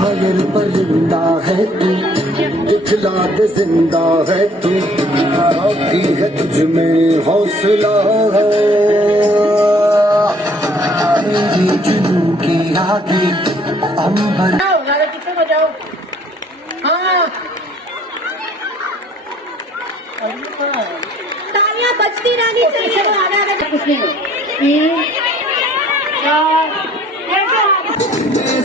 Fire परिंदा है तू, दिखला दे जिंदा है तू, बाकी है तुझ में हौसला है। तेरी जुनू के आगे अंबर कितने बजाओ। हाँ तालियां बजती रहनी चाहिए। कुछ नहीं हो। 3 4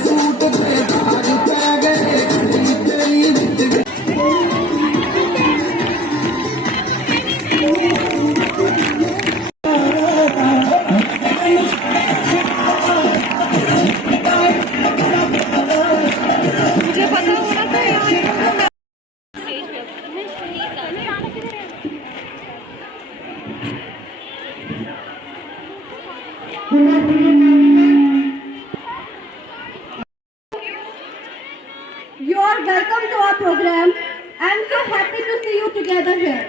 सूट पे दाग पै गए, तेरी मुझे पता होना था यार। You are welcome to our program. I am so happy to see you together here.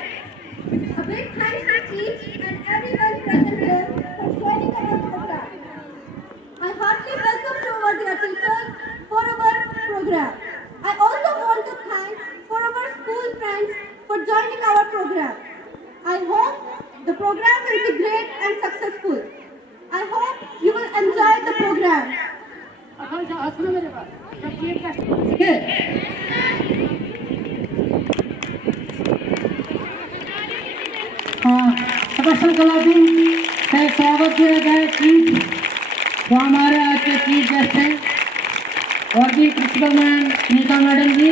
A big thanks to each and everyone present here for joining our program. I heartily welcome to our dear teachers for our program. I also want to thank for our school friends for joining our program. I hope the program will be great and successful. I hope you will enjoy the program. सुनो मेरे पास ठीक है। हाँ special कलाकार से स्वागत किया जाए चीफ जो हमारे आज के चीफ गेस्ट हैं और भी प्रिंसिपल मैम नीता मैडम जी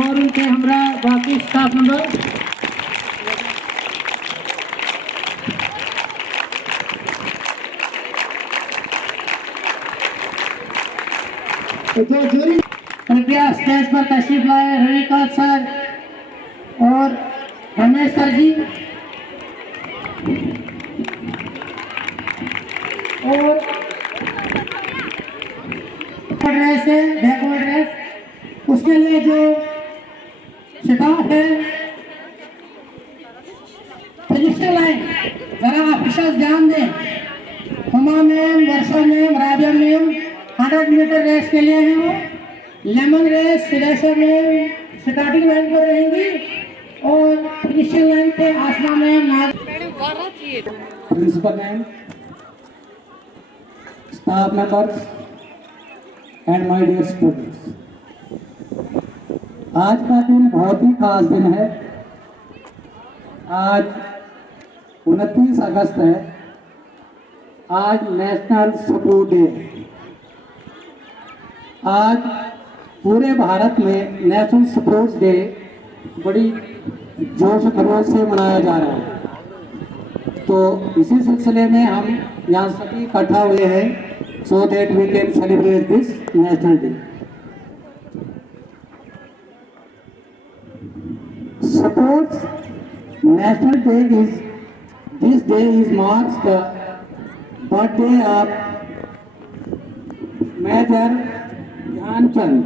और उनके हमरा बाकी स्टाफ मेंबर। कृपया स्टेज पर तशरीफ लाए रविकांत सर और रमेश सर जी और ड्रेस है बैकवर्ड ड्रेस उसके लिए जो स्टाफ है फिनिशर लाइन जरा ऑफिसर्स ध्यान दें। Huma ma'am, Varsha ma'am, Rabia ma'am 100 metre race के लिए हैं। लेमन रेस सिलेशर में स्टार्टिंग लाइन पर रहेंगी और फिनिशिंग लाइन पे आसमा में principal ma'am, staff members and my dear students, आज का दिन बहुत ही खास दिन है। आज 29 अगस्त है। आज नेशनल स्पोर्ट डे है। आज पूरे भारत में नेशनल स्पोर्ट्स डे बड़ी जोश खरोश से मनाया जा रहा है। तो इसी सिलसिले में हम यहाँ सभी इकट्ठा हुए हैं so that we can celebrate this national day. Sports national day is this day is marks the birthday of major Dhyan Chand,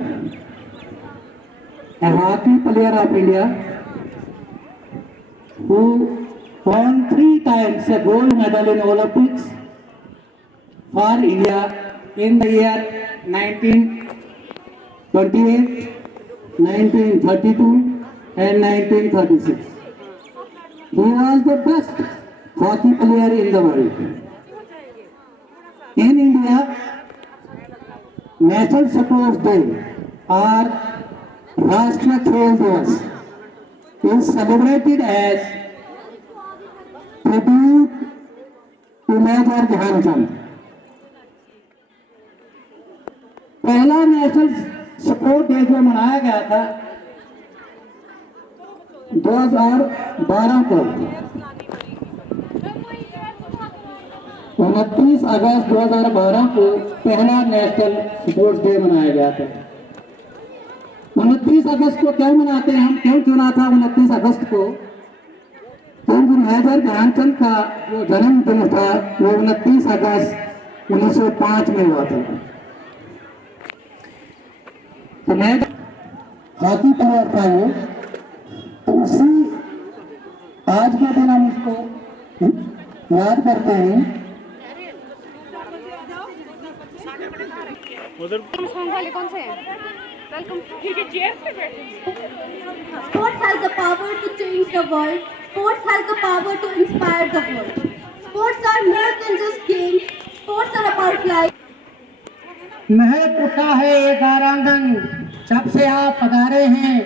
a hockey player of India who won 3 times a gold medal in Olympics for India in the year 1928, 1932 and 1936. He was the best hockey player in the world. In India, national sports day और राष्ट्रीय खेल दिवस is celebrated as tribute to Major Dhyanchand. पहला national sport day जो मनाया गया था 2012 को 29 अगस्त 2012 को पहला नेशनल स्पोर्ट्स डे मनाया गया था। 29 अगस्त को क्यों मनाते हैं हम, क्यों चुना था 29 अगस्त को? क्योंकि मेजर ध्यानचंद का जो जन्मदिन था वो 29 अगस्त 1905 में हुआ था। तो मेजर हॉकी प्लेयर था वो। तो उसी आज के दिन हम उसको याद करते हैं। कौन से हैं? वेलकम। ठीक है, चेयर पे बैठे। Sports has the power to change the world. Sports has the power to inspire the world. Sports are more than just games. Sports are about life. महक उठा है ये गारांगन, जब से आप पधारे हैं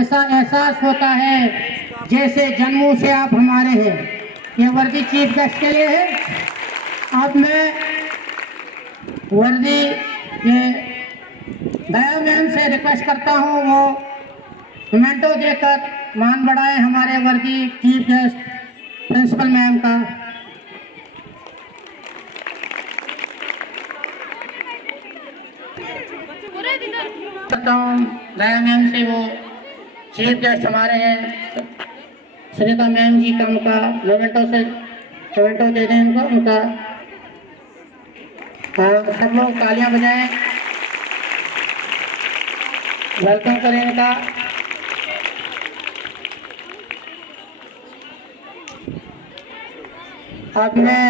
ऐसा एहसास होता है जैसे जन्मों से आप हमारे हैं। ये वर्दी चीफ गेस्ट के लिए है। अब मैं वर्दी ये दया मैम से रिक्वेस्ट करता हूँ वो मोमेंटो देकर मान बढ़ाए हमारे वर्दी चीफ गेस्ट प्रिंसिपल मैम का। करता हूँ दया मैम से वो चीफ गेस्ट हमारे हैं सुनीता मैम जी का उनका मोमेंटो दे दें उनका। सब लोग तालियां बजाएं, वेलकम करें इनका। अब मैं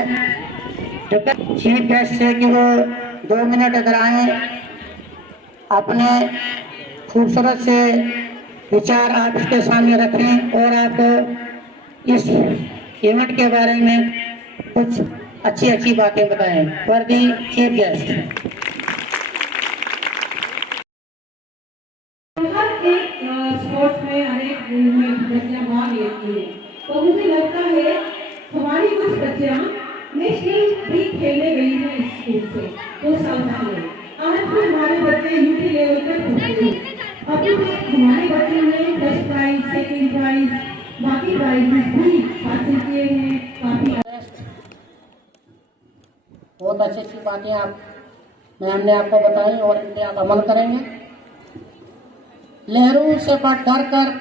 चीफ गेस्ट से कि वो 2 मिनट अगर आए अपने खूबसूरत से विचार आप इसके सामने रखें और आप इस इवेंट के बारे में कुछ अच्छी बातें बताएं। For the chief guest. हर एक स्पोर्ट्स में हर एक में बच्चियां भाग लेती हैं, तो मुझे लगता है हमारी कुछ बच्चियां नेशनल भी खेलने गई हैं स्कूल से 2 साल पहले। आज भी हमारे बच्चे यूपी लेवल पर पहुंचे हैं। अभी तक हमारे बच्चे ने फर्स्ट प्राइज, सेकेंड प्राइज, बाकी प्राइजेस भी हासिल किए हैं। काफी बहुत अच्छी बातें आप मैम ने आपको बताई और इन पे आप अमल करेंगे। लहरों से डर कर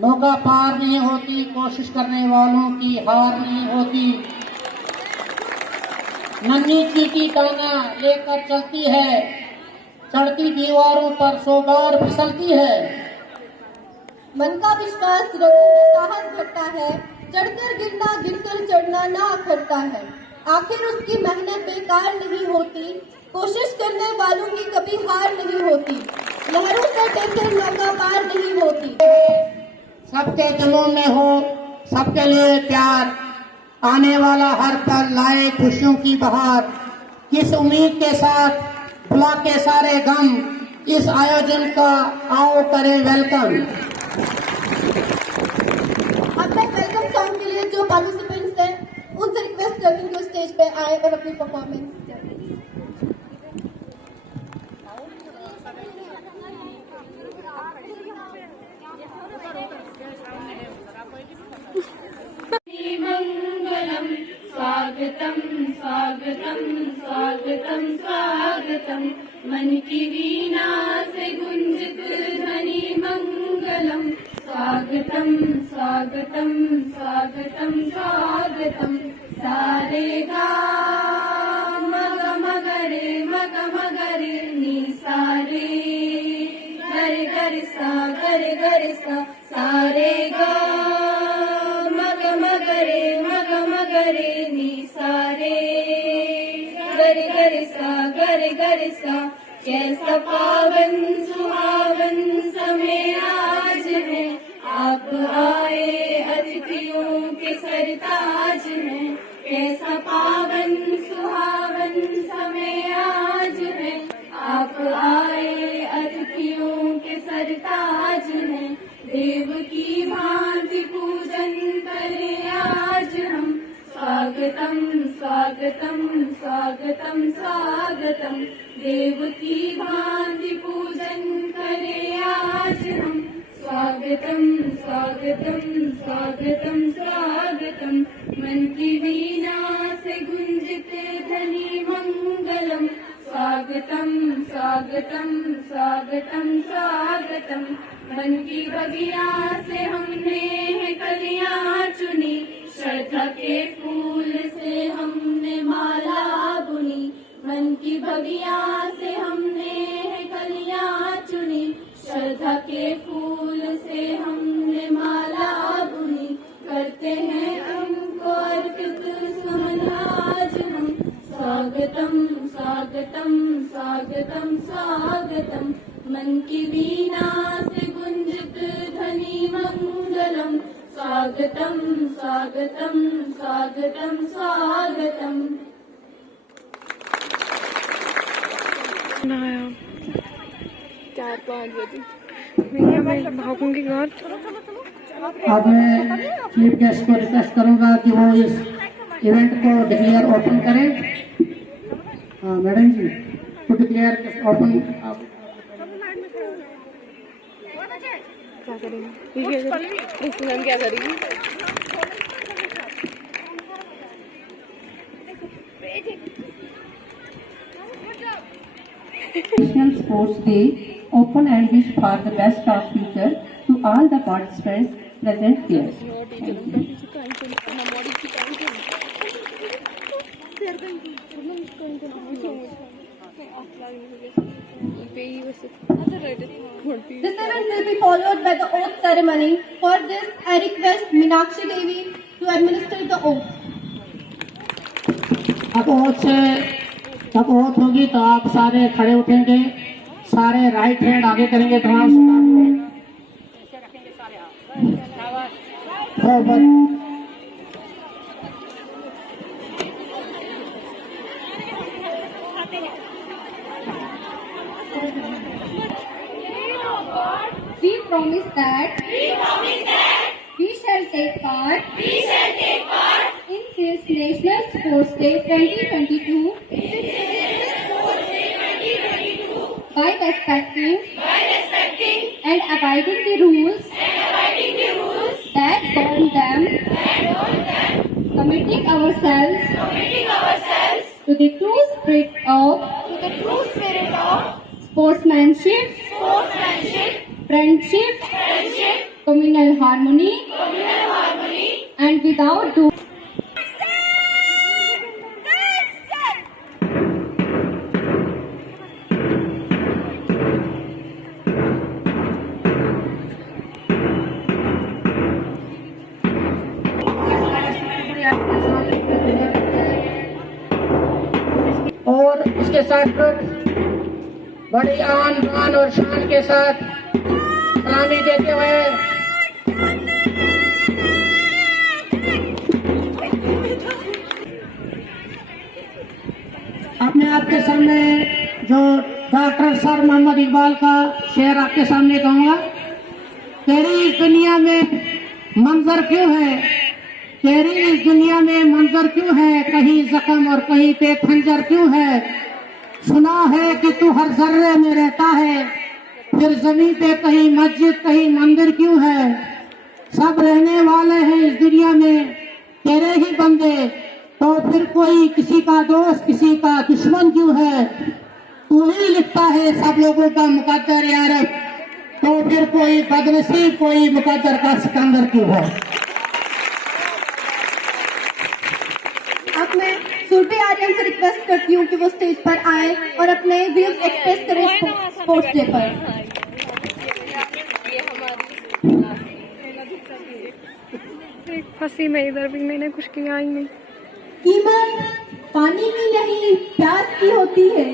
नौका पार नहीं होती, कोशिश करने वालों की हार नहीं होती। नन्ही चीटी टांगा लेकर चलती है, चढ़ती दीवारों पर 100 बार फिसलती है। मन का विश्वास रखकर साहस बढ़ता है, चढ़कर गिरना गिरकर चढ़ना ना अखरता है। आखिर उसकी मेहनत बेकार नहीं होती, कोशिश करने वालों की कभी हार नहीं होती। लहरों से डरकर नौका पार नहीं होती। सबके दिलों में हो सबके लिए प्यार, आने वाला हर पल लाए खुशियों की बहार। किस उम्मीद के साथ भुला के सारे गम, इस आयोजन का आओ करें वेलकम। अब मैं वेलकम सॉन्ग के लिए जो पार्टिसिपेंट्स हैं उनसे रिक्वेस्ट करती हूँ कि स्टेज पे आए और अपनी परफॉर्मेंस करें। मंगलम स्वागतम स्वागतम स्वागतम स्वागतम, मन की वीणा से गुंजित ध्वनि मंगलम। स्वागतम स्वागतम स्वागतम स्वागतम, सारे गा मग मगरे नी सारे गरे गरे सा सारे गा मग मगरे नी सारे गरे सा। कैसा पावन सुहावन समय आज है, आप आए अतिथियों के सरताज हैं। कैसा पावन सुहावन समय आज है, आप आए अतिथियों के सरताज हैं। देव की भांति पूजन करें आज हम, स्वागतम स्वागतम स्वागतम स्वागतम। देव की भांति पूजन करें आज हम, स्वागतम स्वागतम स्वागतम स्वागतम। मन की वीणा से गुंजित ध्वनि मंगलम। स्वागतम स्वागतम स्वागतम स्वागतम। मन की बगिया से हमने है कलियां चुनी, श्रद्धा के फूल से हमने माला बुनी। मन की बगिया से हमने है कलियां चुनी, श्रद्धा के फूल से हमने माला बुनी। करते हैं तुमको अर्पित सुमन। स्वागतम स्वागतम स्वागतम स्वागतम मन की वीणा से गुंजित ध्वनि मंगलम स्वागतम स्वागतम स्वागतम स्वागतम। मैं भागूंगी घर। अब मैं चीफ गेस्ट को रिक्वेस्ट करूंगा कि वो इस इवेंट को डिक्लेयर ओपन करें। मैडम जी तो डिक्लेयर ओपन क्या करेंगे? मैम क्या करेंगी? National Sports Day open and wish for the best of future to all the participants present here. Thank you. This event will be followed by the oath ceremony. For this, I request Meenakshi Devi to administer the oath. जब oath होगी तो आप सारे खड़े उठेंगे, सारे right hand आगे करेंगे, तमाम We promise that we shall take part in this National Sports Day 2022 by respecting and abiding the rules that govern them, committing ourselves to the true spirit of sportsmanship, friendship, communal harmony, and without doing और इसके साथ बड़ी आन बान और शान के साथ सलामी देते हुए अपने आपके सामने जो डॉक्टर सर मोहम्मद इकबाल का शेर आपके सामने कहूँगा। तेरी इस दुनिया में मंजर क्यों है, तेरी इस दुनिया में मंजर क्यों है, कहीं जख्म और कहीं पे खंजर क्यों है। सुना है कि तू हर जर्रे में रहता है, फिर जमीन पे कहीं मस्जिद कहीं मंदिर क्यों है। सब रहने वाले हैं इस दुनिया में तेरे ही बंदे, तो फिर कोई किसी का दोस्त किसी का दुश्मन क्यों है। तू ही लिखता है सब लोगों का मुकद्दर यार, तो फिर कोई बदनसीब कोई मुकद्दर का सिकंदर क्यों है। अब मैं सुरभि आर्यन से रिक्वेस्ट करती हूँ कि वो स्टेज पर आए और अपने व्यूज एक्सप्रेस करें स्पोर्ट्स डे पर। फंसी मैं इधर भी, मैंने कुछ किया ही नहीं। कीमत पानी की नहीं प्यास की होती है,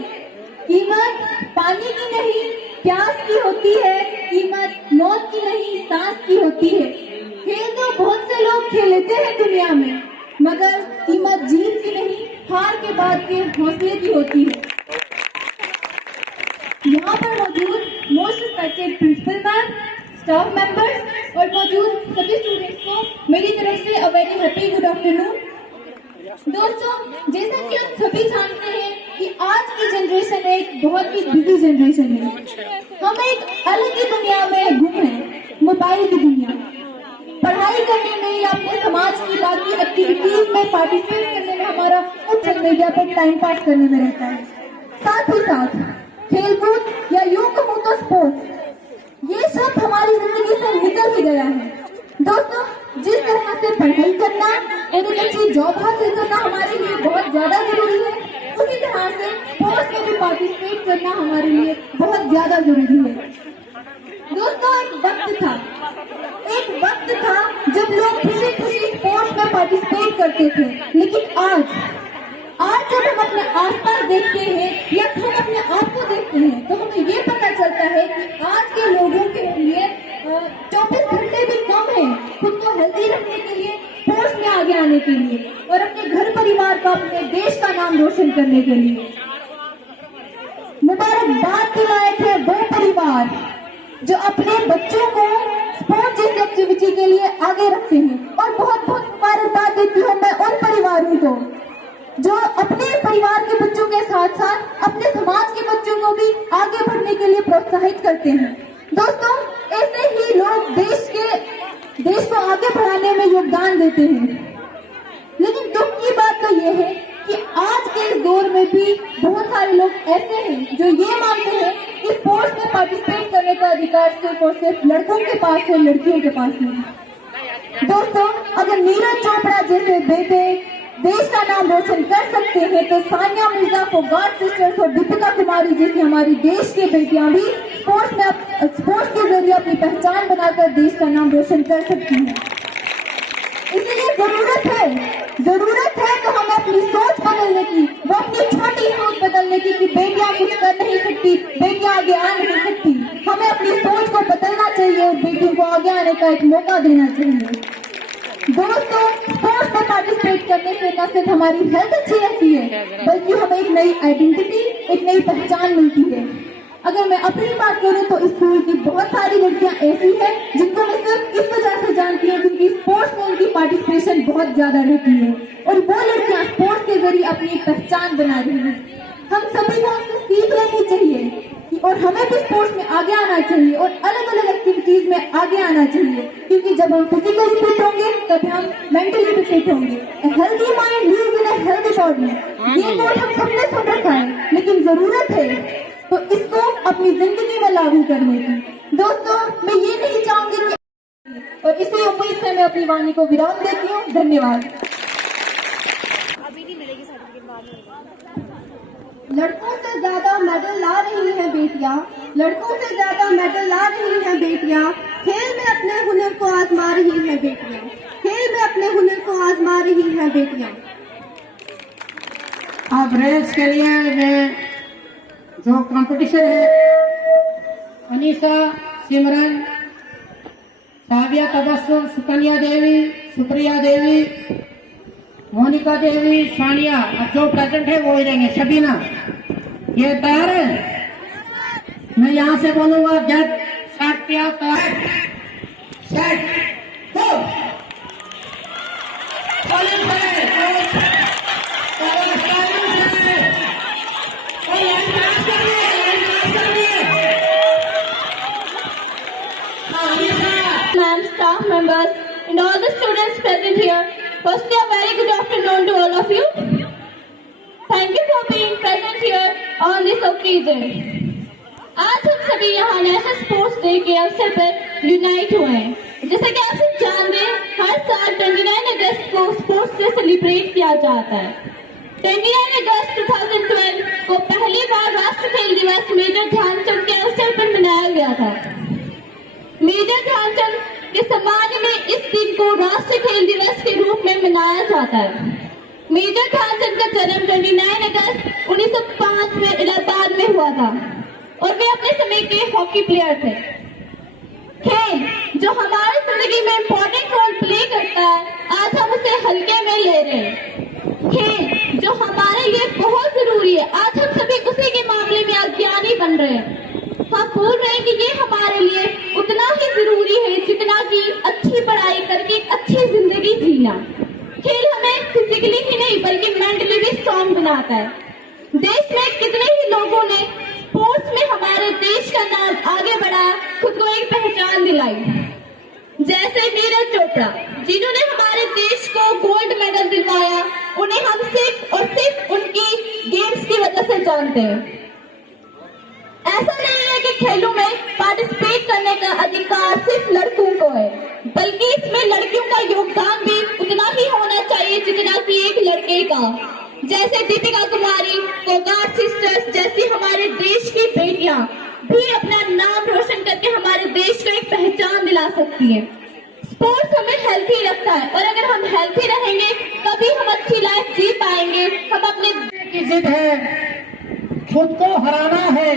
कीमत पानी की नहीं प्यास की होती है, कीमत मौत की नहीं सांस की होती है। खेल तो बहुत से लोग खेलते हैं दुनिया में, मगर कीमत जीत की नहीं हार के बाद के हौसले की होती है। यहाँ पर मौजूद most respected principal ma'am, staff members और मौजूद सभी स्टूडेंट्स को मेरी तरफ से a very happy good afternoon. दोस्तों, जैसा कि आप सभी जानते हैं कि आज की जनरेशन एक बहुत ही बिजी जनरेशन है। हम एक अलग ही दुनिया में गुम हैं, मोबाइल की दुनिया। पढ़ाई करने में या अपने समाज की बाकी एक्टिविटीज में पार्टिसिपेट करने में हमारा सोशल मीडिया पर टाइम पास करने में रहता है। साथ ही साथ खेलकूद या यूं कहूं तो स्पोर्ट्स, ये सब हमारी जिंदगी से निकल ही गया है। दोस्तों, जिस तरह से पढ़ाई करना और एक अच्छी जॉब हासिल करना हमारे लिए बहुत ज्यादा जरूरी है, उसी तरह से स्पोर्ट्स में भी पार्टिसिपेट करना हमारे लिए बहुत ज्यादा जरूरी है। दोस्तों, एक वक्त था जब लोग खुशी खुशी स्पोर्ट्स में पार्टिसिपेट करते थे, लेकिन आज जब हम अपने आसपास देखते हैं या हम अपने आप को देखते हैं तो हमें ये पता चलता है कि आज के लोगों के लिए 24 घंटे भी कम है खुद को हेल्दी रखने के लिए, स्पोर्ट्स में आगे आने के लिए और अपने घर परिवार का, अपने देश का नाम रोशन करने के लिए। मुबारकबाद के लायक है वो परिवार जो अपने बच्चों को स्पोर्ट्स जैसी एक्टिविटी के लिए आगे रखते हैं और बहुत बहुत मुबारकबाद देती हूँ मैं उन परिवारों को जो अपने परिवार के बच्चों के साथ साथ अपने समाज के बच्चों को भी आगे बढ़ने के लिए प्रोत्साहित करते हैं। दोस्तों, ऐसे ही लोग देश को आगे बढ़ाने में योगदान देते हैं। लेकिन दुख की बात तो यह है कि आज के इस दौर में भी बहुत सारे लोग ऐसे हैं जो ये मानते हैं कि स्पोर्ट्स में पार्टिसिपेट करने का अधिकार सिर्फ और सिर्फ लड़कों के पास है, लड़कियों के पास नहीं। दोस्तों, अगर नीरज चोपड़ा जैसे बेटे देश का नाम रोशन कर सकते हैं तो सानिया मिर्जा, फोगाट सिस्टर्स और दीपिका कुमारी जैसी हमारी देश की बेटियां भी स्पोर्ट्स के जरिए अपनी पहचान बनाकर देश का नाम रोशन कर सकती हैं। इसलिए जरूरत है तो हमें अपनी सोच बदलने की, वो अपनी छोटी सोच बदलने की कि बेटियां कुछ कर नहीं सकती, बेटियां आगे आ नहीं सकती। हमें अपनी सोच को बदलना चाहिए और बेटियों को आगे आने का एक मौका देना चाहिए। दोस्तों, स्पोर्ट्स में पार्टिसिपेट करने से न सिर्फ हमारी हेल्थ अच्छी रहती है बल्कि हमें एक नई आइडेंटिटी, एक नई पहचान मिलती है। अगर मैं अपनी बात करूं तो स्कूल की बहुत सारी लड़कियां ऐसी हैं जिनको मैं सिर्फ इस वजह से जानती हूं क्योंकि स्पोर्ट्स में उनकी पार्टिसिपेशन बहुत ज्यादा रहती है और वो लड़कियां स्पोर्ट्स के जरिए अपनी एक पहचान बना रही हैं। हम सभी को उनसे सीख लेनी चाहिए और हमें भी स्पोर्ट्स में आगे आना चाहिए और अलग अलग एक्टिविटीज में आगे आना चाहिए क्योंकि जब हम फिजिकली फिट होंगे तब हम मेंटली भी फिट होंगे। Healthy mind leaves in a healthy body, ये कोट हम सबने सुन रखा है लेकिन जरूरत है तो इसको अपनी जिंदगी में लागू करने की। दोस्तों, मैं ये नहीं चाहूंगी कि और इसी उम्मीद से मैं अपनी वाणी को विराम देती हूँ। धन्यवाद। लड़कों से ज्यादा मेडल ला रही हैं बेटियां, लड़कों से ज्यादा मेडल ला रही हैं बेटियां, खेल में अपने हुनर को आजमा रही हैं बेटियां, खेल में अपने हुनर को आजमा रही हैं बेटियां। अब रेस के लिए मैं जो कंपटीशन है, अनीसा, सिमरन, साविया, तबस्सुम, सुकन्या देवी, सुप्रिया देवी, मोनिका देवी, सानिया, अब जो प्रेजेंट है वो ही रहेंगे। शबीना, ये तैयार है? मैं यहाँ से बोलूंगा गेट स्टार्ट किया, set go. Ma'am, staff members, and all the students present here. Firstly, a very good afternoon to all of you. Thank you for being present here on this occasion. आज हम सभी यहाँ national sports day के अवसर पर unite हुए हैं। जैसा कि आप सब जानते हैं, हर साल 29 अगस्त को स्पोर्ट्स डे सेलिब्रेट किया जाता है। 29 अगस्त 2012 को पहली बार राष्ट्रीय खेल दिवस मेजर ध्यानचंद के अवसर पर मनाया गया था। मेजर ध्यानचंद के सम्मान में इस दिन को राष्ट्रीय खेल दिवस के रूप में मनाया जाता है। मेजर ध्यानचंद का जन्म 29 अगस्त 1905 में इलाहाबाद में हुआ था और वे अपने समय के हॉकी प्लेयर थे। खेल जो हमारी जिंदगी में इम्पोर्टेंट रोल प्ले करता है, आज हम उसे हल्के में ले रहे हैं। खेल जो हमारे लिए बहुत जरूरी है, आज हम सभी उसी के मामले में अज्ञानी बन रहे हैं। हम भूल रहे हैं कि ये हमारे लिए उतना ही जरूरी है जितना कि अच्छी पढ़ाई करके एक अच्छी जिंदगी जीना। खेल हमें फिजिकली ही नहीं बल्कि मेंटली भी स्ट्रॉन्ग बनाता है। देश में कितने ही लोगों ने स्पोर्ट्स में हमारे देश का नाम आगे बढ़ाया, खुद को एक पहचान दिलाई, जैसे नीरज चोपड़ा जिन्होंने हमारे देश को गोल्ड मेडल दिलवाया। उन्हें हम सिर्फ और सिर्फ उनकी गेम्स की वजह से जानते हैं। ऐसा नहीं है कि खेलों में पार्टिसिपेट करने का अधिकार सिर्फ लड़कों को है, बल्कि इसमें लड़कियों का योगदान भी उतना ही होना चाहिए जितना कि एक लड़के का। जैसे दीपिका कुमारी, फोगाट सिस्टर्स जैसी हमारे देश की बेटियां भी अपना नाम रोशन करके हमारे देश को एक पहचान दिला सकती है। स्पोर्ट्स हमें हेल्थी रखता है और अगर हम हेल्थी रहेंगे तभी हम अच्छी लाइफ जी पाएंगे। हम अपने जीत है, खुद को हराना है।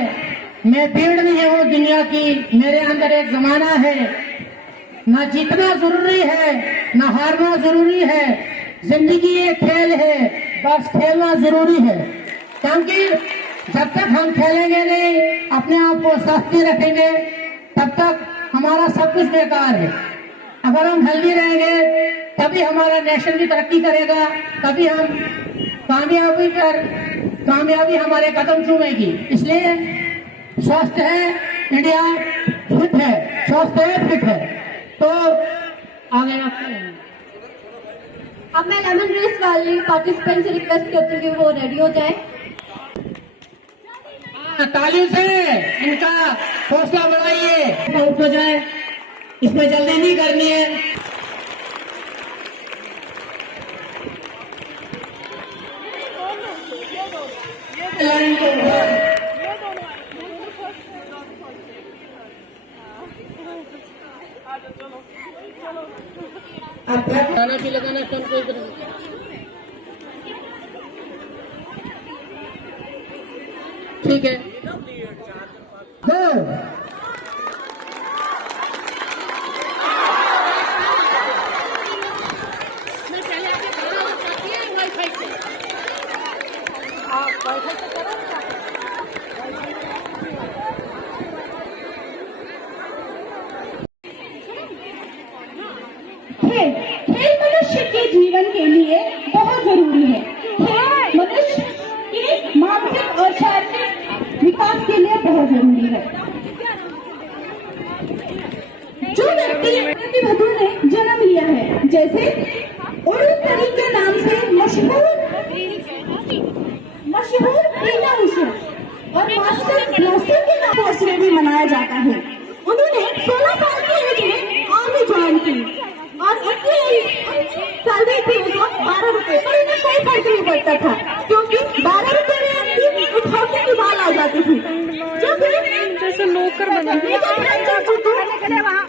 मैं भीड़ नहीं हूँ दुनिया की, मेरे अंदर एक जमाना है। ना जीतना जरूरी है, ना हारना जरूरी है। जिंदगी एक खेल है, बस खेलना जरूरी है। क्योंकि जब तक हम खेलेंगे नहीं, अपने आप को स्वस्थ रखेंगे, तब तक हमारा सब कुछ बेकार है। अगर हम हेल्दी रहेंगे तभी हमारा नेशन भी तरक्की करेगा, तभी हम कामयाबी हमारे कदम चूमेगी। इसलिए स्वस्थ है इंडिया, फिट है, स्वस्थ है, फिट है। तो आगे अब मैं लेमन रेस वाले पार्टिसिपेंट से रिक्वेस्ट करती हूँ कि वो रेडी हो जाए। तालियों से इनका हौसला बढ़ाइए, आउट हो जाए। इसमें जल्दी नहीं करनी है। लाइन को खाना भी लगाना कम कोई ठीक है। खेल मनुष्य के जीवन के लिए बहुत जरूरी है। खेल मनुष्य के मानसिक और शारीरिक विकास के लिए बहुत जरूरी है। जो व्यक्ति प्रतिभा ने जन्म लिया है, जैसे उड़न परी के नाम से मशहूर रीना उषा और मास्टर ब्लास्टर के नाम से भी मनाया जाता है। उन्होंने 16 साल की एज में आर्मी ज्वाइन की और सैलरी थी उसको 12 रुपए, पर इन्हें कोई फर्क नहीं पड़ता था, क्योंकि 12 रुपए में उठाने की बाल आ जाती थी। जैसे नौकर बना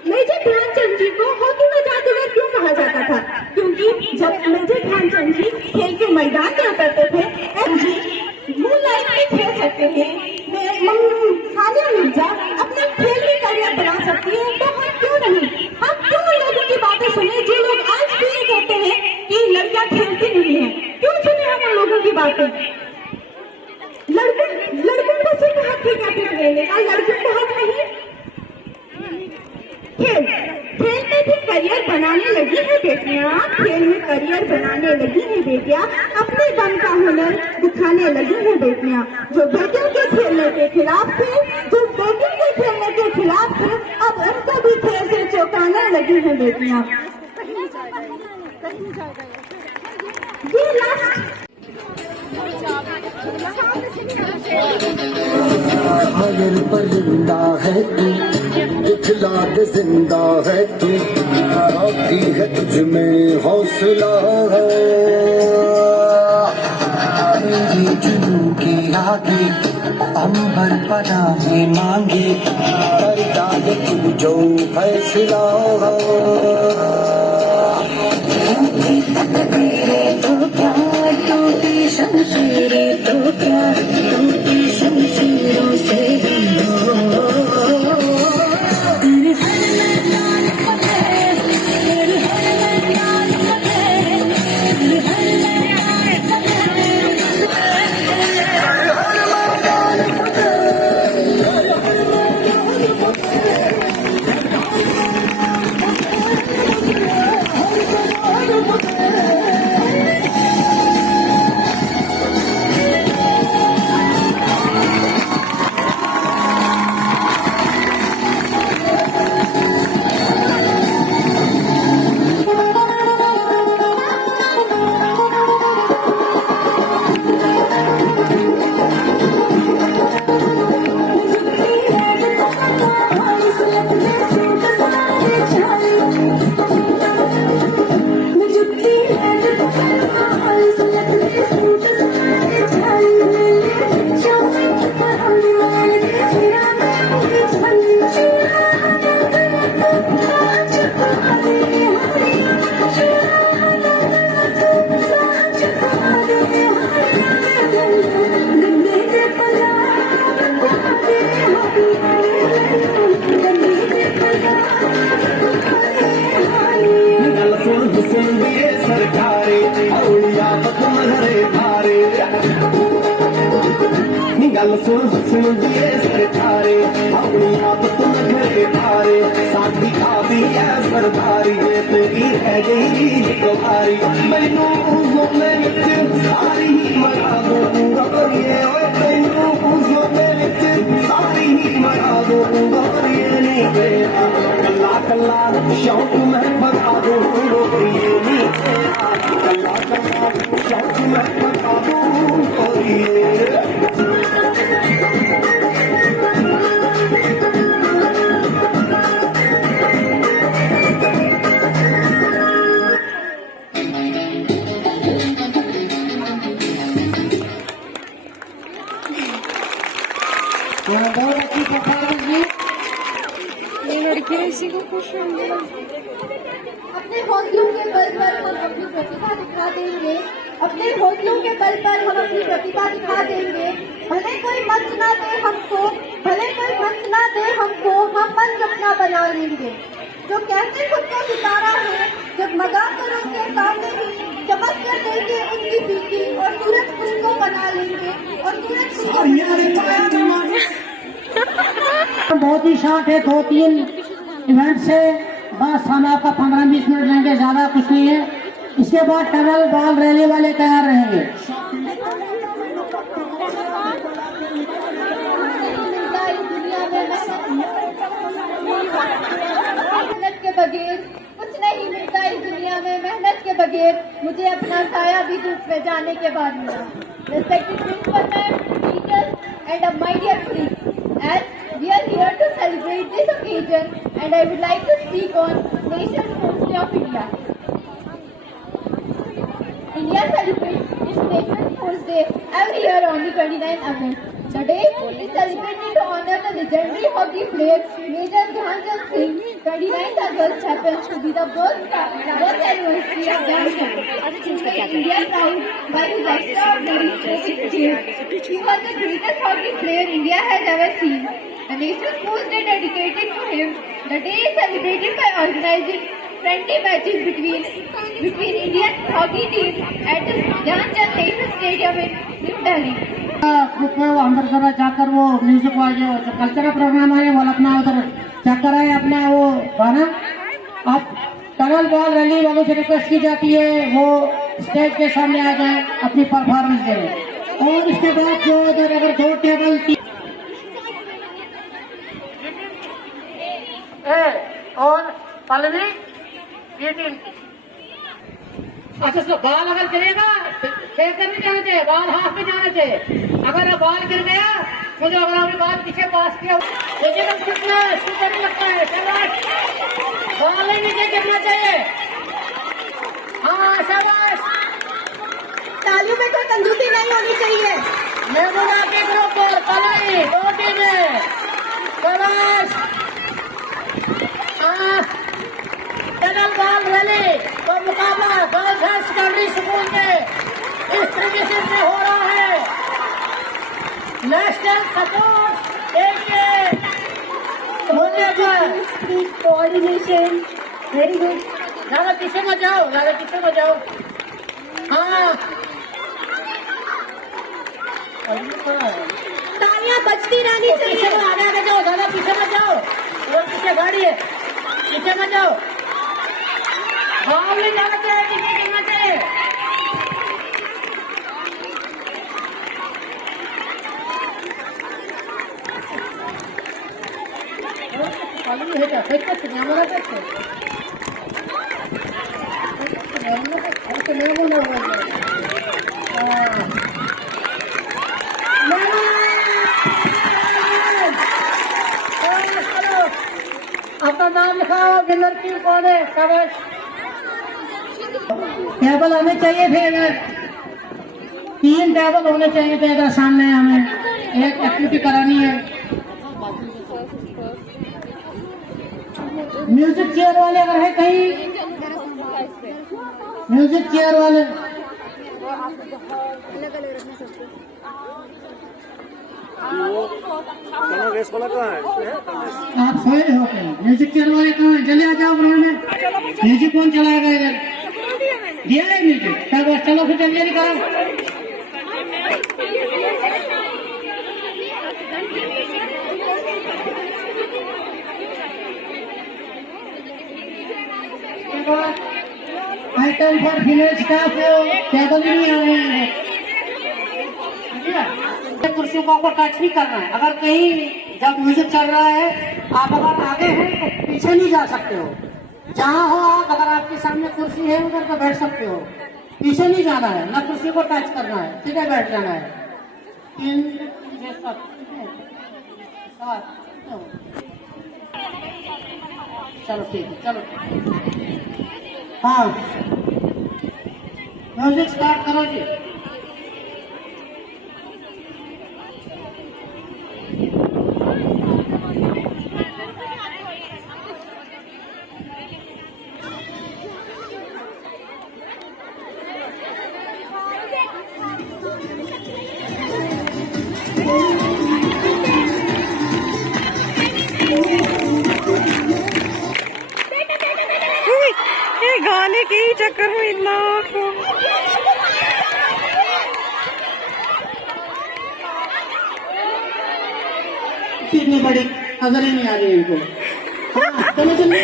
मेजर ध्यानचंद जी को हॉकी में जादूगर क्यों कहा जाता था? क्योंकि जब मेजर ध्यानचंद जी खेल के मैदान में उतरते थे, मूनलाइट में खेल सकते थे। सानिया मिर्जा अपना खेल में करियर बना सकती है, तो हम क्यों नहीं? हम क्यों लोगों की बातें सुने जो लोग आज भी ये कहते हैं कि लड़कियां खेलती नहीं है? क्यों सुने हम उन लोगों की बातें? लड़कों को सिर्फ हक है कैप्टन रहने का, लड़कियों को हक नहीं। खेल में भी करियर बनाने लगी है बेटियां, खेल में करियर बनाने लगी है बेटियां, अपने दम का हुनर दिखाने लगी है बेटियां। जो बेटियों के खेलने के खिलाफ थे, जो बेटियों के खेलने के खिलाफ थे, अब उनको भी खेल से चौंकाने लगी है बेटियां। ये लास्ट हायर परिंदा है तू, दिखला दे जिंदा है तू, बाकी है तुझ में हौसला है। तेरी जुनू के आगे अंबर पनाहे मांगे, कर डाले तू जो फैसला तो क्या टूटी शमशीरें, तो क्या टूटी शमशीरों से ही हो। तेरे हर मैदान फतेह, तेरे हर मैदान फतेह, तेरे हर मैदान फतेह, तेरे हर मैदान फतेह। सुन दिए सरकारे अपनी आप तुम घर तारे साथी खाती है सरदारी ये तेरी है गई तुम्हारी मैनू सोने विच सारी ही मरा दूंगा पर ये मैनू सोने विच सारी ही मरा दूंगा पर ये नहीं तेरा कल्ला कल्ला शौक मैं बता दूंगा पर ये नहीं तेरा कल्ला कल्ला शौक मैं बता दूंगा पर ये बहुत अच्छी परफॉर्मेंस की। ये लड़की इसी को खुश होंगे। अपने हौसलों के बल पर हम अपनी प्रतिभा दिखा देंगे। अपने हौसलों के बल पर हम अपनी प्रतिभा दिखा देंगे। भले कोई मंच ना दे हमको, भले कोई मंच ना दे हमको, हम मंच अपना बना लेंगे। जो कहते खुद को सितारा है, जब मगा कर उनके सामने भी चमक कर देंगे उनकी पीठी और सूरज उनको बना लेंगे और सूरज बहुत ही शॉर्ट है, 2-3 इवेंट से बस हम आपका 15-20 मिनट लेंगे, ज्यादा कुछ नहीं है। इसके बाद टनल बॉल रैली वाले तैयार रहेंगे। मेहनत के बगैर कुछ नहीं मिलता इस दुनिया में। मेहनत के बगैर मुझे अपना साया भी धूप में जाने के बाद मिला। Respected principal ma'am, teachers and my dear colleagues, as we are here to celebrate this occasion, and I would like to speak on National Sports Day of India. India celebrates its National Sports Day every year on the 29th August. The day is celebrated to honor the legendary hockey player Major Dhyanchand Singh. 29th August happens to be the birth anniversary of Dhyanchand. He made India proud by his extraordinary sporting skills. He was the greatest hockey player India has ever seen. The National Sports Day dedicated to him. The day is celebrated by organizing friendly matches between Indian hockey teams at the Dhyanchand National Stadium in New Delhi. Group में वो अंदर जरा जाकर वो music वाले जो cultural programme है वो अपना उधर चेक कराए अपना वो गाना। अब टनल बॉल रैली वालों से रिक्वेस्ट की जाती है वो स्टेज के सामने आ जाए अपनी परफॉर्मेंस दें। और इसके बाद जो उधर अगर 2 टेबल और पल्लवी ये टीम। अच्छा तो बॉल अगर गिरेगा फेंक कर नहीं जाना चाहिए, बॉल हाथ में जाना चाहिए। अगर बॉल गिर गया मुझे अगर आपने बॉल पीछे पास किया लेकिन हम कितना सुपर लगता है शाबाश, बॉल ही नीचे गिरना चाहिए। हाँ शाबाश, तालियों में कोई कंजूसी नहीं होनी चाहिए। मेमोना के ग्रुप पर पल्लवी 2 टीमें शाबाश। टनल बॉल रैली तो मुकाबला गर्ल्स हायर सेकेंडरी स्कूल में इस तरीके से हो रहा है। नेशनल सपोर्ट डे के होने पर कोऑर्डिनेशन वेरी गुड। ज्यादा पीछे मत जाओ, ज्यादा पीछे मत जाओ। हाँ तालियां बजती रहनी पीछे चाहिए। में आगे आगे जाओ, ज्यादा पीछे मत जाओ। और पीछे गाड़ी है, पीछे मत जाओ। बॉल नहीं जाना चाहिए, पीछे गिरना चाहिए। है क्या फेंक कर हमारा कैसे नहीं बोला अपना नाम लिखाओ, विनर टीम कौन है? शाबाश। टेबल होने चाहिए, फिर 3 टेबल होने चाहिए थे इधर सामने। हमें एक एक्टिविटी करानी है। म्यूजिक चेयर वाले अगर है कहीं, म्यूजिक चेयर वाले आप सोए हो कहीं? म्यूजिक चेयर वाले कहाँ हैं? जल्दी आ जाओ ग्राउंड में। म्यूजिक कौन चलाएगा इधर? दिया है म्यूजिक, चलो फिर जल्दी करो। Item for female staff table भी नहीं आ रहे हैं। कुर्सियों को आपको टच नहीं करना है। अगर कहीं जब म्यूजिक चल रहा है आप अगर आगे हैं तो पीछे नहीं जा सकते हो। जहाँ हो आप, अगर आपके सामने कुर्सी है उधर तो बैठ सकते हो, पीछे नहीं जाना है, ना कुर्सी को टच करना है, सीधे बैठ जाना है। 3 7 चलो ठीक है, चलो हाँ म्यूजिक स्टार्ट करो जी। ये गाने के ही चक्कर में इतना इतनी बड़ी नजर ही नहीं आ रही इनको। हाँ, चलो चलो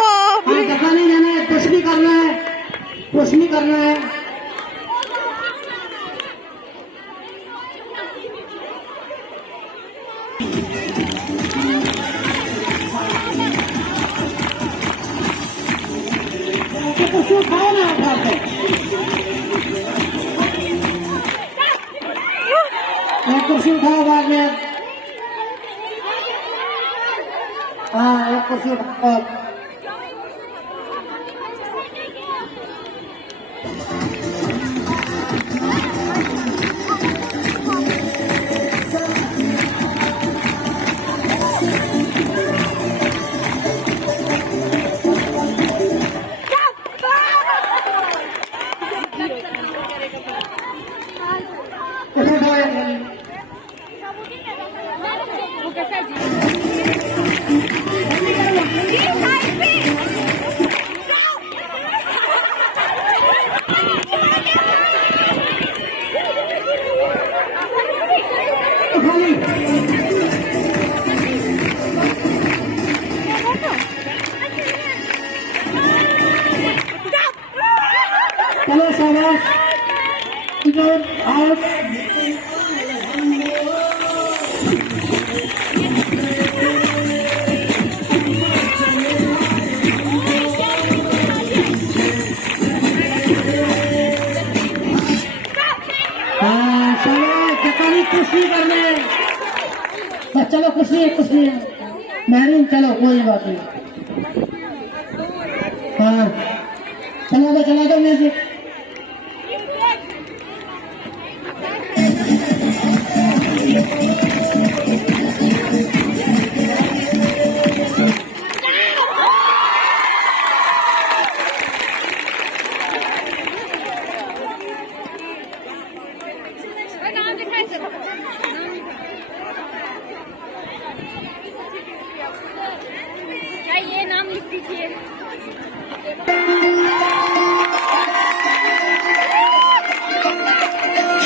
हाँ, दफा नहीं जाना है, कुछ नहीं करना है, कुछ नहीं करना है। कुछ खाओ ना आप खाते एक कुर्सी उठाओ बाद में। हाँ एक कुर्सी उठाओ। चलो शाबाश, इधर आओ। हाँ शाबाश, जकानी कुछ नहीं करना है। बस चलो कुछ नहीं है महरीन, चलो कोई बात नहीं। हाँ चला दो म्यूजिक। ये नाम लिख दीजिए।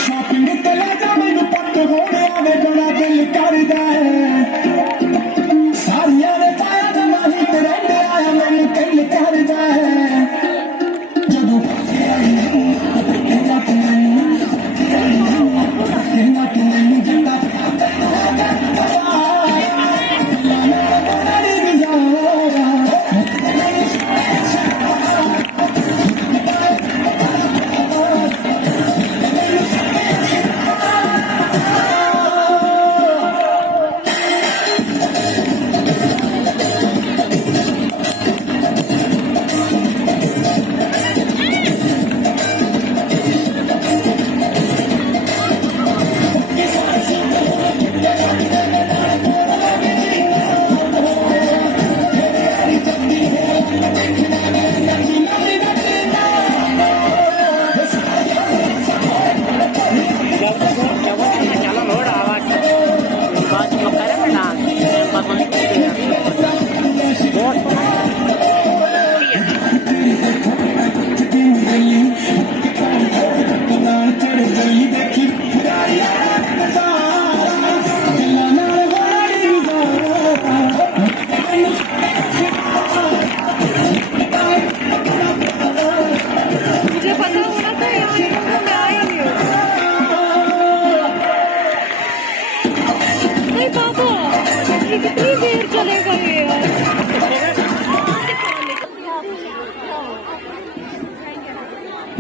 शॉपिंग ते ले जा मैनू पक्क होने आवे बड़ा दिल करदा है। सारियां ने पाया जमा ही तेरे आया मैनू दिल करदा है। जदों कहना तू मैनू जंदा What? कितनी देर चलेगा ये यार।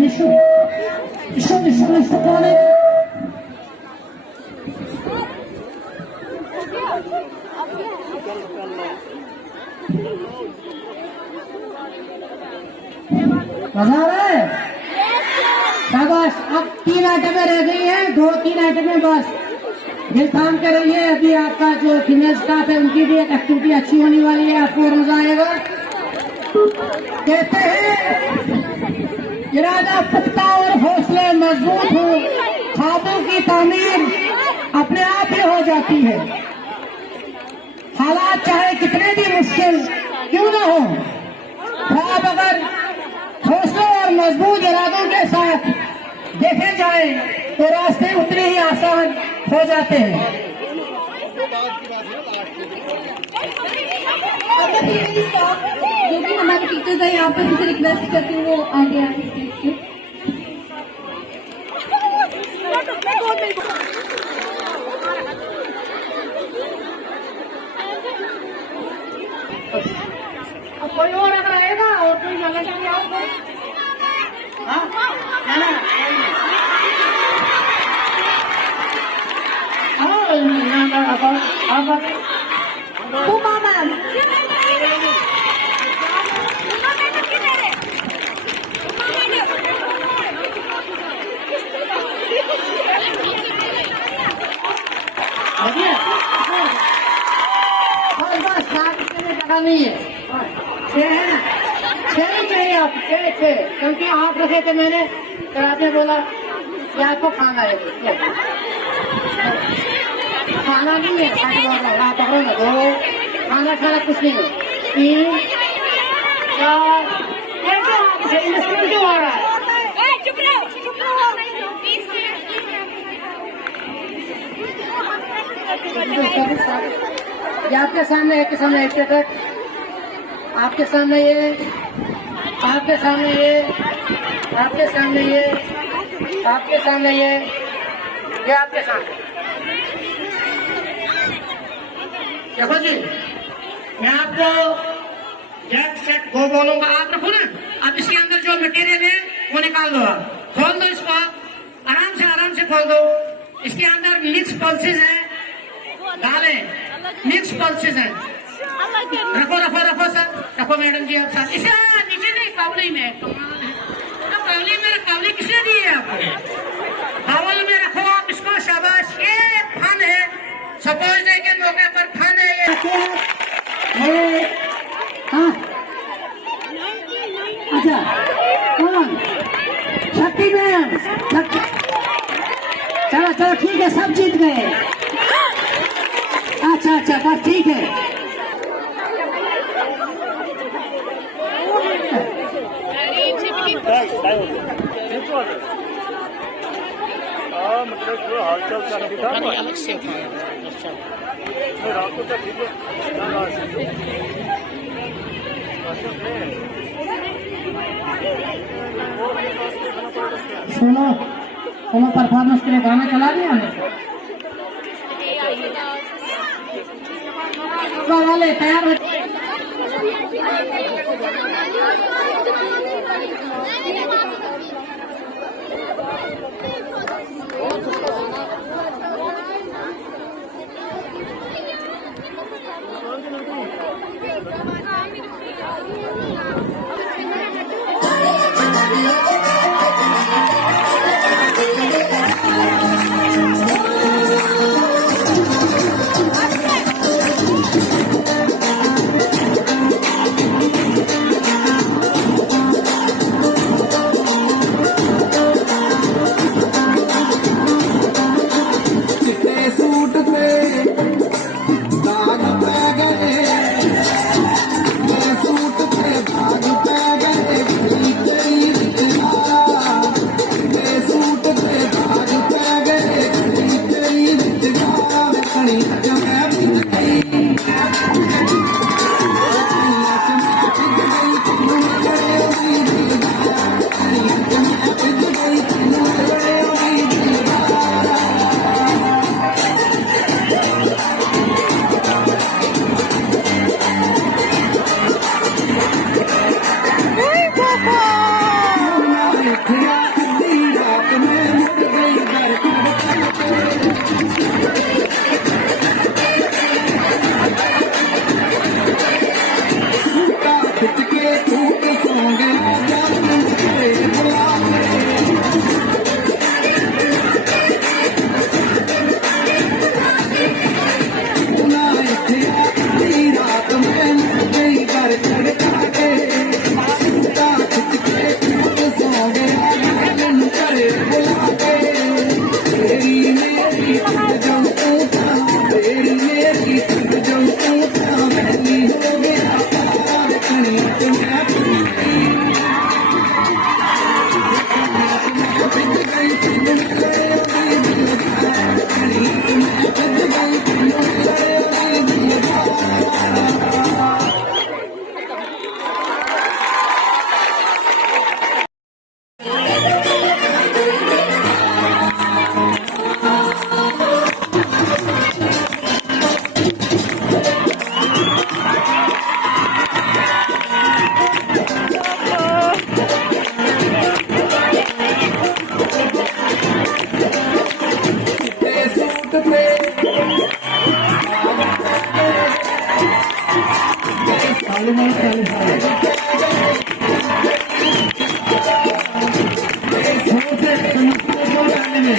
Isso pode. मजा आ रहा है? शाबाश। अब 3 आइटमें रह गई हैं, 2-3 आइटमें बस। दिल थाम के रहिए, अभी आपका जो फीमेल स्टाफ है उनकी भी एक एक्टिविटी अच्छी होने वाली है, आपको और मजा आएगा। कहते हैं इरादा पुख्ता और हौसले मजबूत हो, ख्वाबों की तामीर अपने आप ही हो जाती है। हालात चाहे कितने भी मुश्किल क्यों न हो, ख्वाब अगर हौसलों और मजबूत इरादों के साथ देखे जाए तो रास्ते उतने ही आसान हो जाते हैं। जो कि हमारे टीचर्स हैं यहाँ पर, उनसे रिक्वेस्ट करती हूँ वो आगे आए स्टेज पे। अब कोई और अगर आएगा और कोई जगह चले आओ कोई। हाँ ना उमा मैम, बस सात के लिए जगह नहीं है, 6 है ना, 6 ही चाहिए आप, 6 क्योंकि आप रखे थे मैंने, तो आपने बोला कि आपको खाना है। खाना नहीं है, पकड़ो ना, 2 खाना कुछ नहीं है, 3 4 कैसे आप मुश्किल क्यों आ रहा है? ये आपके सामने एक के सामने एक तक, आपके सामने ये, आपके सामने ये, आपके सामने ये, आपके सामने ये आपके सामने। देखो जी, मैं आपको जैक सेट गो बोलूंगा, आप रखो ना। अब इसके अंदर जो मटेरियल है वो निकाल दो, आप खोल दो इसको, आराम से खोल दो। इसके अंदर मिक्स पल्सेस है, डालें, मिक्स पल्सेस है। रखो सर, रखो मैडम जी, आप साथ इसे नीचे नहीं, कावली में तो कावली किसने दी है आपको? कावल में रखो आप इसको, शाबाश। ये फन है, सपोज डे के मौके पर फन है ये। हाँ अच्छा, कौन? शक्ति मैम, चलो ठीक है, सब जीत गए। अच्छा बस ठीक है। मतलब जो हालचाल करने था अलग से था, रात को ठीक है। सुनो परफॉर्मेंस के लिए गाना चला दिया हमने, वाले तैयार हो। चिट्टे सूट पे दाग पै गए, ताली मारो, ताली मारो। जोर से जोर ताली में।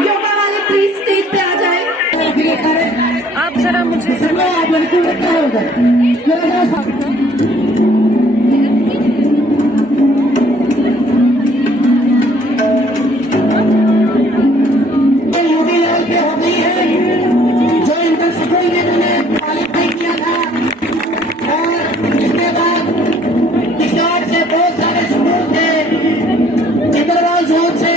योगा वाले प्लीज स्टेज पे आ जाए। आप जरा मुझे आप लड़की लगता है उधर मेरा मोतीलाल पे हो गई है जो इंटर स्कूल में मैंने क्वालिफाई किया था और इसके बाद किशोर से बहुत सारे स्कूल थे, चित्रवाल जोन से,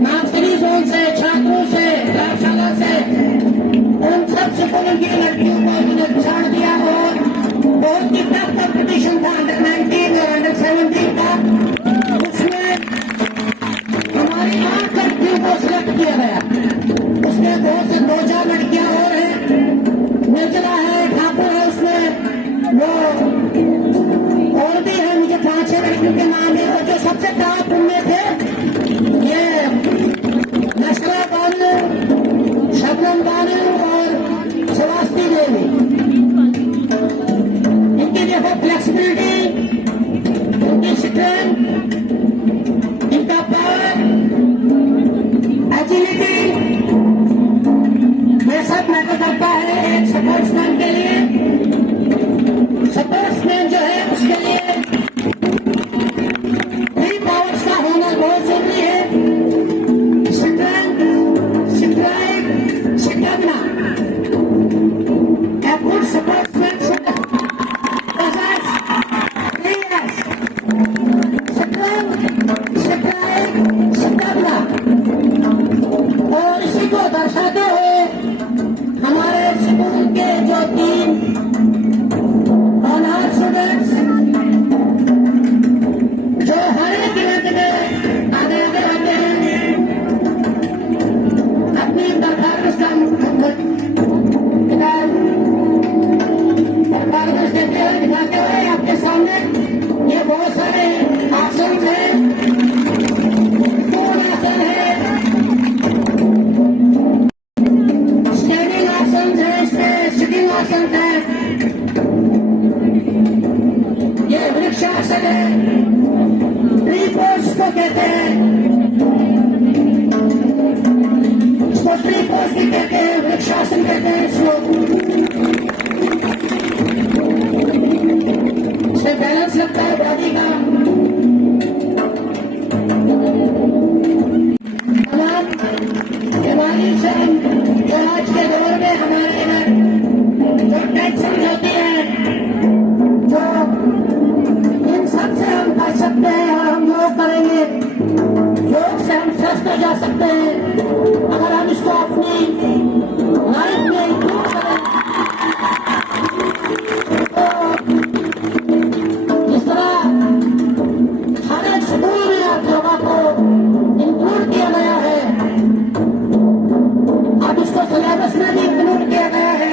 नागसरी जोन से, छात्रों से, पाठशाला से, उन सब स्कूलों की लड़कियों को मैंने छाड़ दिया और बहुत ही टफ कॉम्पिटिशन था अंडर 19 और अंडर 17 का। उसमें हमारी 8 लड़कियों को सिलेक्ट किया गया। उसमें बहुत से 2-4 लड़कियां और हैं, निर्जला है, ठाकुर है, उसमें वो और भी है, मुझे 5-6 लड़कियों के नाम है और जो सबसे टॉप उनमें थे ये नशरा बानू, शबनम बानू और स्वास्ति देवी। इनकी देखो फ्लेक्सिबिलिटी, इनकी स्ट्रेंथ, इनका पावर, एजिलिटी, ये सब मैटर करता है एक स्पोर्ट्समैन के लिए। स्पोर्ट्समैन जो है उसके लिए 3 पावर्स का होना बहुत जरूरी है। Strength, strike, stamina. A good sportsman should possess 3 strength, strike, stamina। और इसी को दर्शाते हुए हमारे स्कूल के जो 3 ऑनर स्टूडेंट्स जो हर एक इवेंट में आगे आगे आते हैं, अपनी परफॉर्मेंस दिखाते हुए आपके सामने ये बहुत सारे आसन हैं, पूर्ण आसन है, स्टैंडिंग आसन है, इसमें सिटिंग आसन है, ये वृक्षासन है, ट्री पोज को कहते हैं, इसको ट्री पोज भी कहते हैं, वृक्षासन कहते हैं इसको। इससे बैलेंस लगता है बॉडी का। तमाम बीमारी से जो आज के दौर में हमारे में जो टेंशन होती है, जो इन सब से हम बच सकते हैं और हम योग करेंगे, योग से हम स्वस्थ हो जा सकते हैं अगर हम इसको अपनी लाइफ में इंक्लूड करें। जिस तरह हर एक स्कूल में आप योगा को इंक्लूड किया गया है, अब इसको सिलेबस में भी इंक्लूड किया गया है।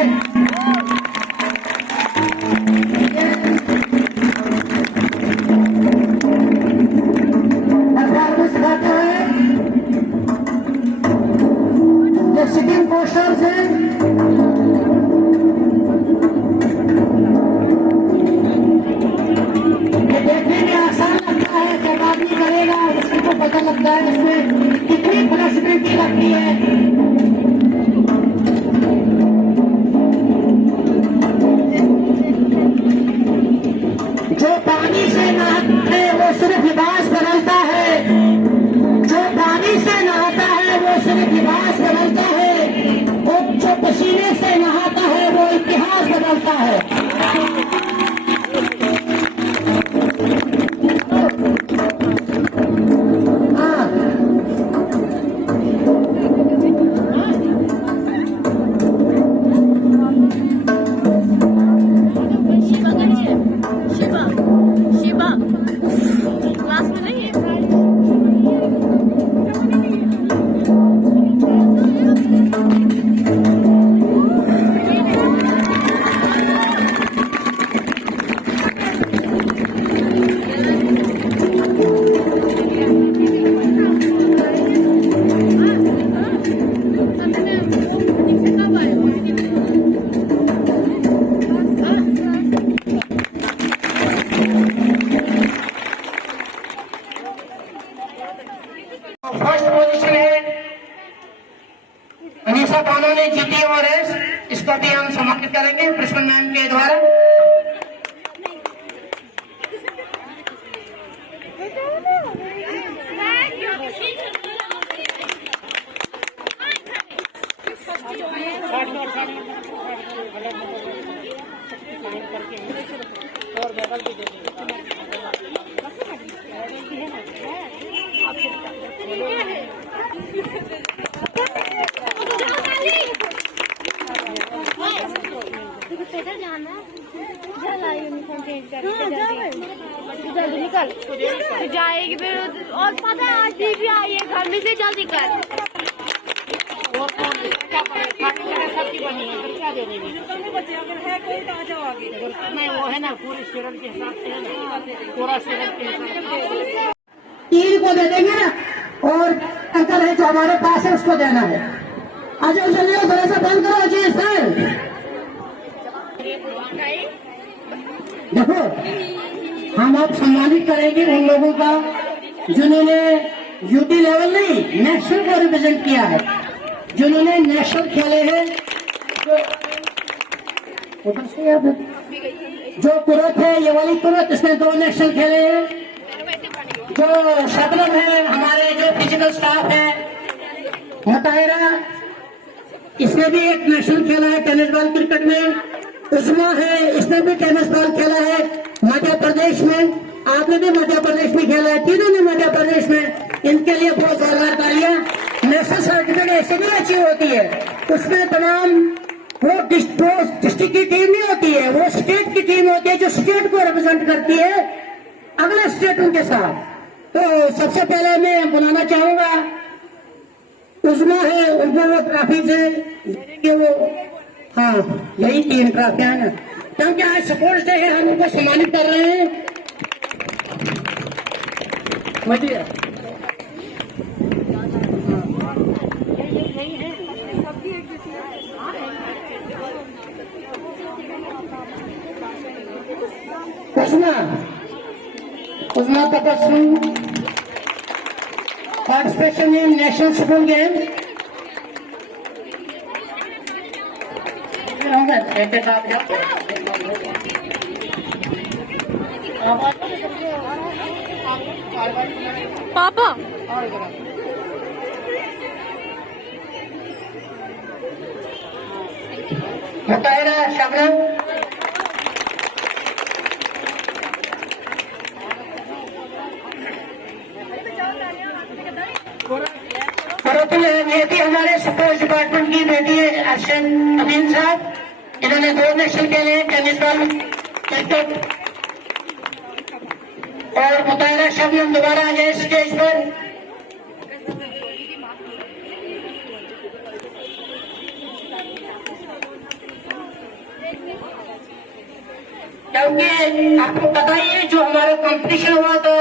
सम्मानित करेंगे प्रिंसिपल मैम के द्वारा। और मेडल भी दे देंगे। जल्दी निकल जाएगी फिर और पता है आज भी आई है घर में से जल्दी कर। और कौन क्या सबकी बनी है फिर क्या दे देंगे? नहीं वो है ना पूरे स्टूडेंट के हिसाब से है ना, पूरा स्टूडेंट के हिसाब से 3 को दे देंगे ना, और अंकल है जो हमारे पास है उसको देना है। अजय चलिए थोड़ा सा बंद करो अजय सर। देखो हम आप सम्मानित करेंगे उन लोगों का जिन्होंने यूटी लेवल नहीं नेशनल को रिप्रेजेंट किया है, जिन्होंने नेशनल खेले हैं। जो कुरत है ये वाली कुरत, इसने 2 नेशनल खेले हैं। जो शबनम है हमारे जो फिजिकल स्टाफ है, मुताहिरा इसने भी एक नेशनल खेला है टेनिस बॉल क्रिकेट में। उस्मा है इसने भी टेनिस बॉल खेला है मध्य प्रदेश में। आपने भी मध्य प्रदेश में खेला है, तीनों ने मध्य प्रदेश में। इनके लिए बहुत जोरदार तालियां। नेशनल सर्टिफिकेट ऐसे भी अचीव होती है, उसमें तमाम वो डिस्ट्रिक्ट की टीम नहीं होती है, वो स्टेट की टीम होती है जो स्टेट को रिप्रेजेंट करती है अगला स्टेट उनके साथ। तो सबसे पहले मैं बुलाना चाहूंगा उस्मा है, उनको वो ट्रॉफी से देंगे वो। हाँ यही 3 ट्रॉफियां हैं ना, क्योंकि आज स्पोर्ट्स डे है, हम उनको सम्मानित कर रहे हैं। समझिए उस्मा तपस्वी participation in national school games. पापा मुताहिरा शबनम ये भी हमारे स्पोर्ट्स डिपार्टमेंट की बेटी है अर्शन अमीन साहब। इन्होंने 2 नेशनल खेले हैं टेनिस बॉल क्रिकेट। और मुताहिरा शबनम दोबारा आ जाए स्टेज पर। क्योंकि आपको पता ही है जो हमारा कंपटीशन हुआ तो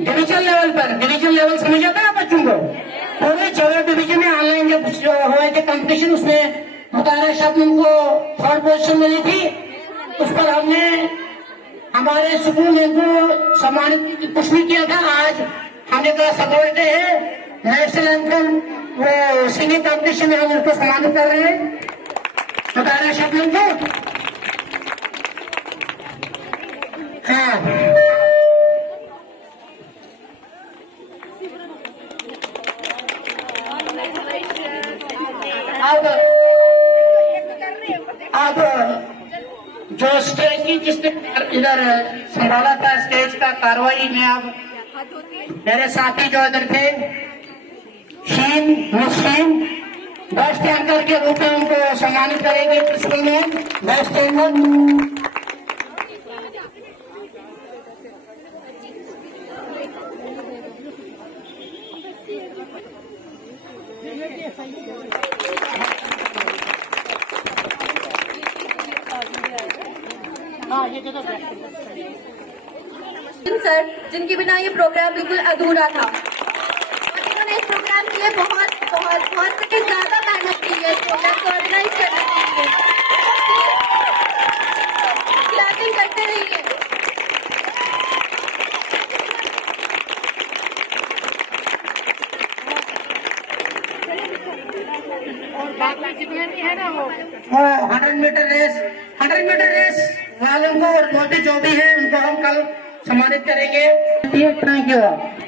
डिवीजन लेवल पर, डिवीजन लेवल समझ आता है बच्चों को, पूरे 14 डिवीजन में ऑनलाइन जब हुए थे कंपटीशन, उसमें मुताहिरा शबनम को 3rd पोजीशन मिली थी। उस पर हमने हमारे स्कूल में को सम्मानित कुछ नहीं किया था। आज हमने कहा सपोर्ट डे है, नेशनल एंथम वो सिंगिंग कंपटीशन में हम उसको सम्मानित कर रहे हैं मुताहिरा शबनम को। हाँ अब जो स्टेज की जिसने इधर संभाला था स्टेज का कार्रवाई में, अब मेरे साथी जो इधर थे शीन मुस्लिम बेस्ट एंकर के रूप में उनको सम्मानित करेंगे प्रिंसिपल में बेस्ट एंकर। सर जिनके बिना ये प्रोग्राम बिल्कुल अधूरा था, और इन्होंने इस प्रोग्राम के लिए बहुत बहुत बहुत से ज्यादा मेहनत की है इस प्रोग्राम को ऑर्गेनाइज करने के लिए। क्लैपिंग करते रहिए। और बाकी जितने भी है ना वो 100 मीटर रेस वालों को और जो भी है उनको हम कल सम्मानित करेंगे। Thank you.